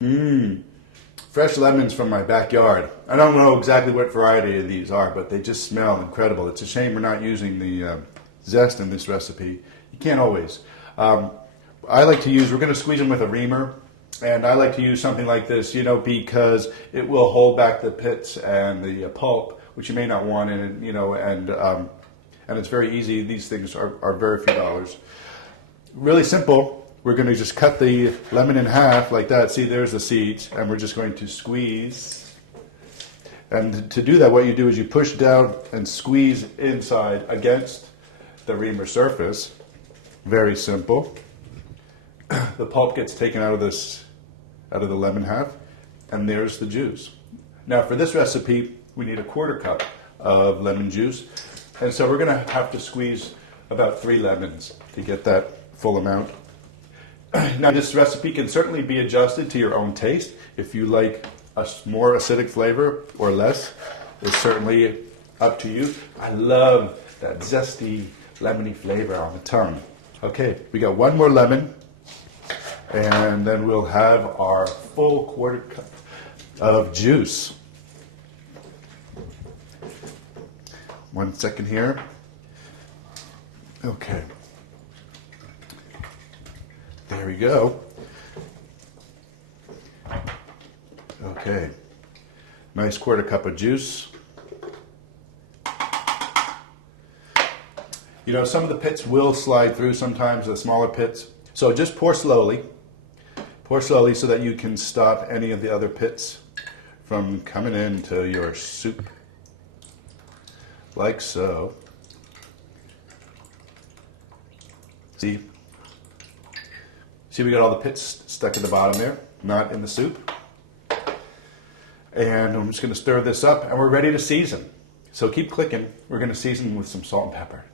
Mmm, fresh lemons from my backyard. I don't know exactly what variety of these are, but they just smell incredible. It's a shame we're not using the zest in this recipe. You can't always. Um, I like to use, we're going to squeeze them with a reamer, and I like to use something like this, because it will hold back the pits and the pulp, which you may not want in it, and it's very easy. These things are very few dollars. Really simple. We're going to just cut the lemon in half like that. See, there's the seeds, and we're just going to squeeze. And to do that, what you do is you push down and squeeze inside against the reamer surface. Very simple. The pulp gets taken out of the lemon half, and there's the juice. Now, for this recipe, we need a quarter cup of lemon juice, and so we're going to have to squeeze about 3 lemons to get that full amount. Now, this recipe can certainly be adjusted to your own taste. If you like a more acidic flavor or less, it's certainly up to you. I love that zesty, lemony flavor on the tongue. Okay, we got 1 more lemon, and then we'll have our full quarter cup of juice. 1 second here. Okay. There we go. Okay. Nice quarter cup of juice. Some of the pits will slide through sometimes, the smaller pits. So just pour slowly. Pour slowly so that you can stop any of the other pits from coming into your soup. Like so. See, we got all the pits stuck at the bottom there, not in the soup. And I'm just going to stir this up, and we're ready to season. So keep clicking. We're going to season with some salt and pepper.